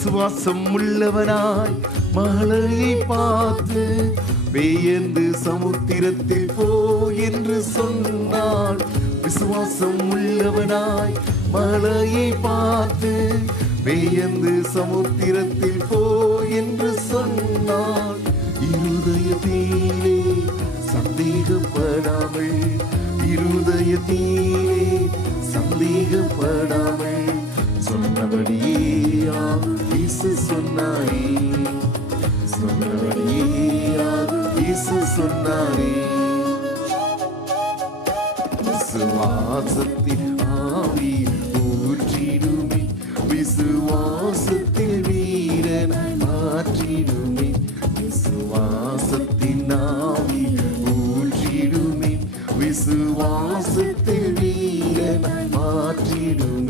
விசுவாசம் உள்ளவனாய் மழையை பார்த்து பெயர்ந்து சமுத்திரத்தில் போ என்று சொன்னாள். விசுவாசம் உள்ளவனாய் மழையை பார்த்து பெயர்ந்து சமுத்திரத்தில் போ என்று சொன்னாள். இருதயத்திலே சந்தேகப்படாமல், இருதயத்திலே சந்தேகப்படாமல் சொன்னபடியே இயேசு சொன்னாரே, சொன்னபடியே இயேசு சொன்னாரே. விசுவாசத்தில் ஆவி ஊற்றிடுமே, விசுவாசத்தில் வீரனாய் மாற்றிடுமே. விசுவாசத்தின் ஆவி ஊற்றிடுமே, விசுவாசத்தில் வீரனாய் மாற்றிடுமே.